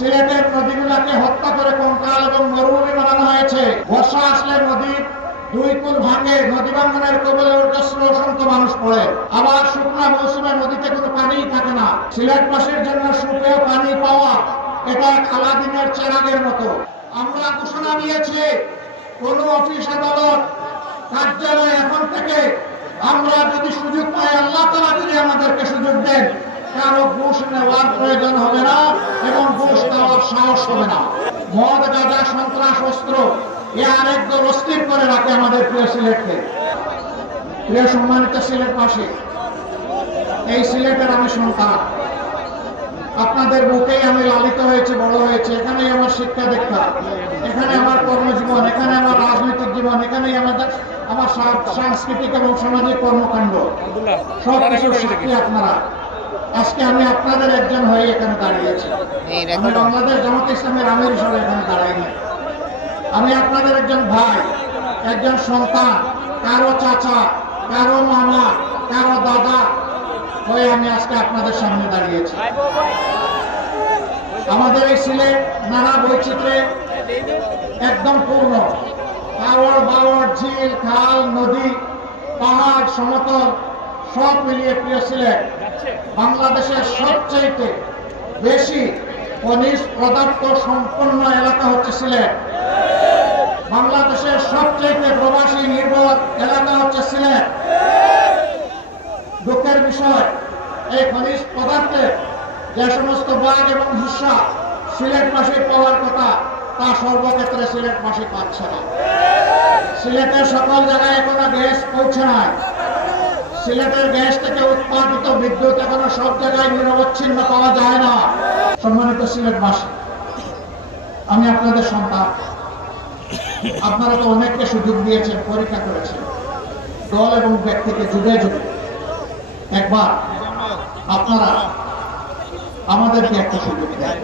সিলেটের নদীগুলোকে হত্যা করে কঙ্কাল এবং মরুভূমি বানানো হয়েছে। বর্ষা আসলে নদীর দুই কুল ভাঙে, নদী ভাঙনের কবলে অসংখ্য মানুষ পড়ে। আবার শুকনা মৌসুমে নদীতে কোনো পানিই থাকে না। সিলেটবাসীর জন্য সুপেয় পানি পাওয়া এটা আলাদিনের চেরাগের মতো। আমরা ঘোষণা দিয়েছি, কোন অফিস আদালত কার্যালয় এখন থেকে আমরা যদি সুযোগ পাই, আল্লাহ তাআলা যদি আমাদেরকে সুযোগ দেন, কারো ঘুষ নেওয়ার প্রয়োজন হবে না এবং ঘুষ দেওয়ার সাহস হবে না। মদ, গাঁজা, সন্ত্রাস, অস্ত্র এ আরেক দল অস্থির করে রাখে আমাদের প্রিয় সিলেটকে। প্রিয় সম্মানিত সিলেটবাসী, এই সিলেটের আমি সন্তান। আপনাদের বুকেই আমি লালিত হয়েছে, বড় হয়েছে। এখানেই আমার শিক্ষা দীক্ষা, এখানে আমার কর্মজীবন, এখানে আমার রাজনৈতিক জীবন, এখানেই আমার সাংস্কৃতিক এবং সামাজিক কর্মকাণ্ড, সবকিছুর সাক্ষী আপনারা। আজকে আমি আপনাদের একজন হয়ে এখানে দাঁড়িয়েছি। আমি বাংলাদেশ জামাত ইসলামের আমির হিসেবে এখানে দাঁড়াইনি। আমি আপনাদের একজন ভাই, একজন সন্তান, কারো চাচা, কারো মামা, কারো দাদা হয়ে আমি আজকে আপনাদের সামনে দাঁড়িয়েছি। আমাদের এই সিলেট নানা বৈচিত্র্যে একদম পূর্ণ। কাওড় বাওড়, ঝিল, খাল, নদী, পাহাড়, সমতল সব মিলিয়ে প্রিয় সিলেট বাংলাদেশের সবচাইতে বেশি খনিজ পদার্থ সম্পন্ন এলাকা হচ্ছে সিলেট। বাংলাদেশের সবচাইতে প্রবাসী নির্ভর এলাকা হচ্ছে সিলেট। দুঃখের বিষয়, এই খনিজ পদার্থের যে সমস্ত ভাগ এবং হিস্সা সিলেটবাসী পাওয়ার কথা, তা সর্বক্ষেত্রে সিলেটবাসী পাচ্ছে না। সিলেটের সকল জায়গায় এখনো গ্যাস পৌঁছায়। সিলেটের গ্যাস থেকে উৎপাদিত বিদ্যুৎ এখনো সব জায়গায় নিরবচ্ছিন্ন পাওয়া যায় না। সম্মানিত সিলেটবাসী, আমি আপনাদের সন্তান। আপনারা তো অনেককে সুযোগ দিয়েছেন, পরীক্ষা করেছেন, দল এবং ব্যক্তিকে যুগে যুগে। একবার আপনারা আমাদেরকে একটা সুযোগ দেন।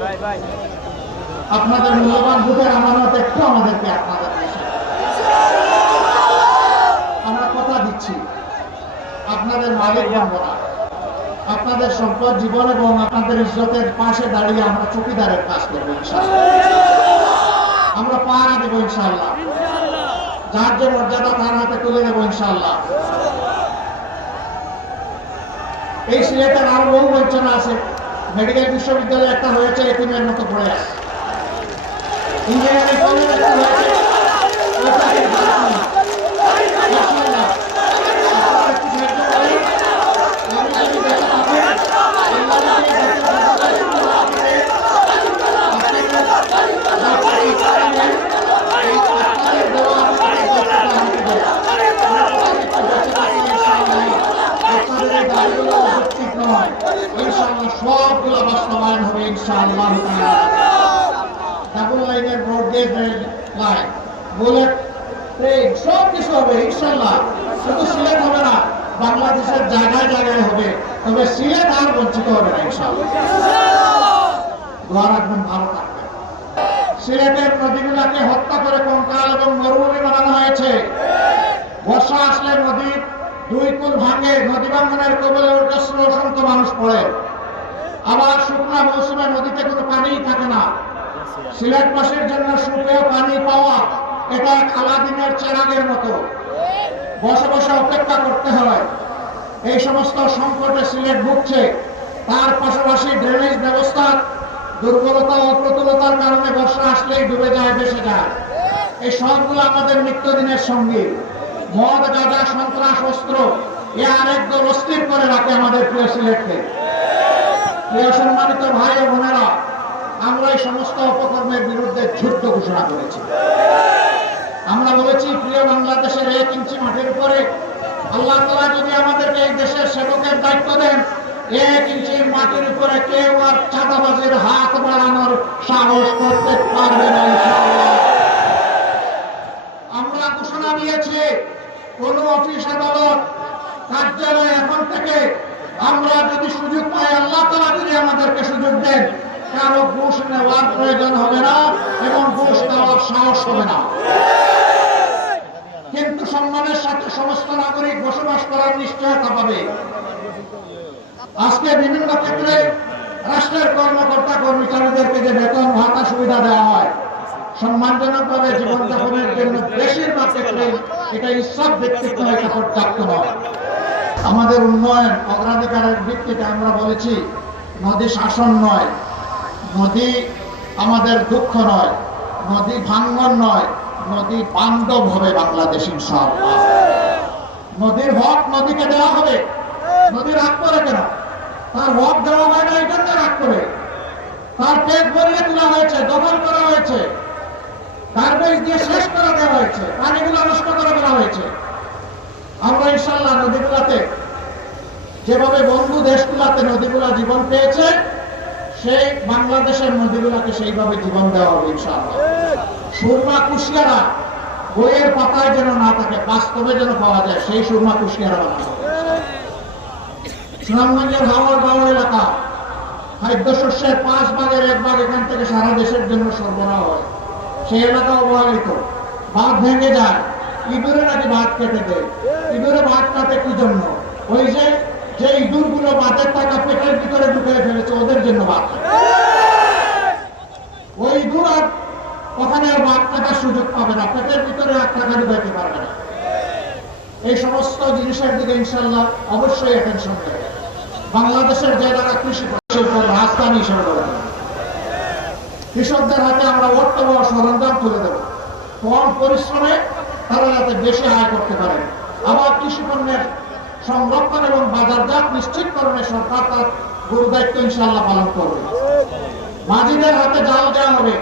আপনাদের মূল্যবান ভোটের আমানত একটু আমাদেরকে আপনাদের দেশে। আমরা কথা দিচ্ছি, আপনাদের মালিক বনব না। আপনাদের সম্পদ, জীবন এবং আপনাদের ইজ্জতের পাশে দাঁড়িয়ে আমরা চৌকিদারের কাজ করবো ইনশাআল্লাহ। আমরা পাহারা দেব ইনশাআল্লাহ। যার যে মর্যাদা তার হাতে তুলে দেবো ইনশাআল্লাহ। এই সিলেটের আরো বহু বঞ্চনা আছে। মেডিকেল বিশ্ববিদ্যালয় একটা হয়েছে, এতিমের মতো পড়ে আছে। ইঞ্জিনিয়ারিং কলেজ একটা হয়েছে, সবগুলো বাস্তবায়ন হবে ইনশাআল্লাহ। ডাবল লাইনের ব্রডগেজ লাইন, বুলেট ট্রেন সব কিছু হবে ইনশাআল্লাহ। শুধু সিলেট হবে না, বাংলাদেশের জায়গায় জায়গায় হবে। তবে সিলেট আর বঞ্চিত হবে না ইনশাআল্লাহ। দোয়া রাখবেন, ভালো থাকবেন। সিলেটের নদীগুলোকে হত্যা করে কঙ্কাল এবং মরুভূমি বানানো হয়েছে। বর্ষা আসলে নদীর দুই কুল ভাঙে, নদী ভাঙনের কবলে অসংখ্য মানুষ পড়ে। আবার শুকনা মৌসুমে নদীতে কোনো পানিই থাকে না। সিলেটবাসীর জন্য সুপেয় পানি পাওয়া এটা আলাদিনের চেরাগের মতো। বসে বসে অপেক্ষা করতে হয়। এই সমস্ত সংকটে সিলেট ভুগছে। তার পাশাপাশি ড্রেনেজ ব্যবস্থার দুর্বলতা ও অপ্রতুলতার কারণে বর্ষা আসলেই ডুবে যায়, ভেসে যায়। এই সবগুলো আমাদের নিত্যদিনের সঙ্গী। মদ, গাঁজা, সন্ত্রাস, অস্ত্র এ আরেক দল অস্থির করে রাখে আমাদের প্রিয় সিলেটকে। প্রিয় সম্মানিত ভাই ও বোনেরা, আমরা এই সমস্ত অপকর্মের বিরুদ্ধে যুদ্ধ ঘোষণা করেছি। আমরা বলেছি, প্রিয় বাংলাদেশের 1 ইঞ্চি মাটির উপরে আল্লাহ তাআলা যদি আমাদেরকে এই দেশের সেবকের দায়িত্ব দেন, 1 ইঞ্চির মাটির উপরে কেউ আর চাঁদাবাজির হাত বাড়ানোর সাহস করতে পারবে না ইনশাআল্লাহ। আমরা ঘোষণা দিয়েছি, কোন অফিস আদালত কার্যালয় এখন থেকে আমরা যদি সুযোগ পাই, আল্লাহ তাআলা যদি আমাদেরকে সুযোগ দেন, কারো ঘুষ নেওয়ার প্রয়োজন হবে না এবং ঘুষ দেওয়ার সাহস হবে না। কিন্তু সম্মানের সাথে সমস্ত নাগরিক বসবাস করার নিশ্চয়তা পাবে। আজকে বিভিন্ন ক্ষেত্রে রাষ্ট্রের কর্মকর্তা কর্মচারীদেরকে যে বেতন ভাতা সুবিধা দেওয়া হয় সম্মানজনকভাবে জীবনযাপনের জন্য বেশিরভাগ ক্ষেত্রে এটা ঈশ্বর ব্যক্তিত্ব এটা পর্যাপ্ত নয়। আমাদের উন্নয়ন অগ্রাধিকারের ভিত্তিতে আমরা বলেছি নদী শাসন নয়, নদী আমাদের দুঃখ নয়, নদী ভাঙ্গন নয়, নদী বান্ধব হবে বাংলাদেশ ইনশাআল্লাহ। নদীর হক নদীকে দেওয়া হবে। নদী রাগ করে কেন? তার হক দেওয়া হয় না এই জন্য রাগ করে। তার পেট ভরিয়ে তোলা হয়েছে, দখল করা হয়েছে, গার্বেজ দিয়ে শেষ করে দেওয়া হয়েছে, পানিগুলো নষ্ট করে দেওয়া হয়েছে। আমরা ইনশাআল্লাহ নদীগুলাতে যেভাবে বন্ধু দেশগুলাতে নদীগুলা জীবন পেয়েছে, সেই বাংলাদেশের নদীগুলাকে সেইভাবে জীবন দেওয়া হবে ইনশাআল্লাহ। সুরমা কুশিয়ারা বইয়ের পাতায় যেন না থাকে, বাস্তবে যেন পাওয়া যায়, সেই সুরমা কুশিয়ারা বানানো হবে। সুনামগঞ্জের হাওড় বাওড় এলাকা খাদ্যশস্যের 5 ভাগের 1 ভাগ এখান থেকে সারা দেশের জন্য সরবরাহ হয়। সেই এলাকা অবহেলিত, বাঁধ ভেঙে যায়, ইঁদুরে নাকি বাঁধ কেটে দেয়। ইঁদুরে বাঁধ কাটে কি জন্য? ওই যে ইঁদুরগুলো বাঁধের টাকা পেটের ভিতরে ঢুকে ফেলেছে ওদের জন্য বাঁধ। ওই ইঁদুর আর ওখানে আর বাঁধ কাটার সুযোগ পাবে না, পেটের ভিতরে আর টাকা ঢুকাইতে পারবে না। এই সমস্ত জিনিসের দিকে ইনশাআল্লাহ অবশ্যই অ্যাটেনশন দেবে। বাংলাদেশের যে যারা কৃষি শিল্পের রাজধানী হিসেবে গড়ে কৃষকদের হাতে আমরা বর্তমান সরঞ্জাম তুলে দেব, কম পরিশ্রমে তারা যাতে বেশি আয় করতে পারে। আবার কৃষি পণ্যের সংরক্ষণ এবং বাজারজাত নিশ্চিতকরণে সরকার তার গুরু দায়িত্ব ইনশাআল্লাহ পালন করবে। মাঝিদের হাতে জাল দেওয়া হবে,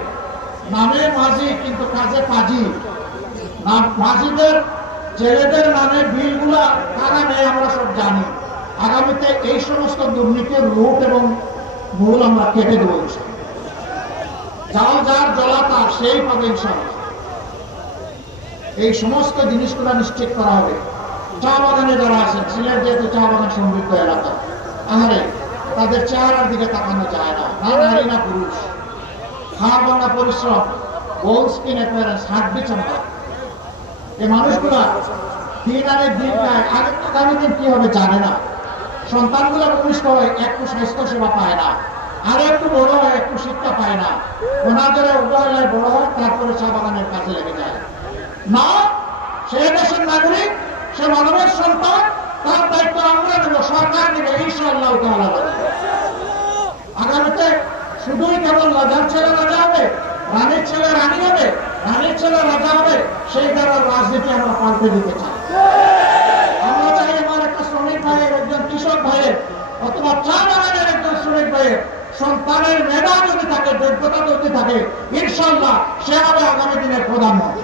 নামে মাঝি কিন্তু কাজে কাজী। মাঝিদের ছেলেদের নামে বিলগুলা কারা নেয় আমরা সব জানি। আগামীতে এই সমস্ত দুর্নীতির রূপ এবং মূল আমরা কেটে দেবো ইনশাআল্লাহ। জাল যার জলা তার সেই পাবে ইনশাআল্লাহ। এই সমস্ত জিনিসগুলো নিশ্চিত করা হবে। চা বাগানে যারা আছেন, সিলেট যেহেতু চা বাগান সমৃদ্ধ এলাকা, আহারে তাদের চেহারার দিকে তাকানো যায় না, না নারী না পুরুষ, হাড় ভাঙা পরিশ্রম, গোল স্কিন অ্যাপিয়ারেন্স, হাড্ডি চামড়া। এই মানুষগুলা দিন আনে দিন পায়, আগামী দিন কি হবে জানে না। সন্তানগুলো ভূমিষ্ঠ হয়, একটু স্বাস্থ্য সেবা পায় না, আর একটু বড় হয়, একটু শিক্ষা পায় না, ওনাদের অবহেলায় বড় হয়, তারপরে চা বাগানের কাজে লেগে যায় না। সে দেশের নাগরিক, সে মানবের সন্তান, তার দায়িত্ব আমরা নেব, সরকার নেবে ইনশাআল্লাহ তাআলা। আগামীতে শুধুই কেবল রাজার ছেলে রাজা হবে, রানীর ছেলে রানী হবে, রানীর ছেলে রাজা হবে, সেই দ্বারা রাজনীতি আমরা পাল্টে দিতে চাই। আমরা চাই আমার একটা শ্রমিক ভাইয়ের, একজন কৃষক ভাইয়ের অথবা চা বাগানের একজন শ্রমিক ভাইয়ের সন্তানের মেধা যদি থাকে, যোগ্যতা যদি থাকে, ইনশাআল্লাহ সে হবে আগামী দিনের প্রধানমন্ত্রী।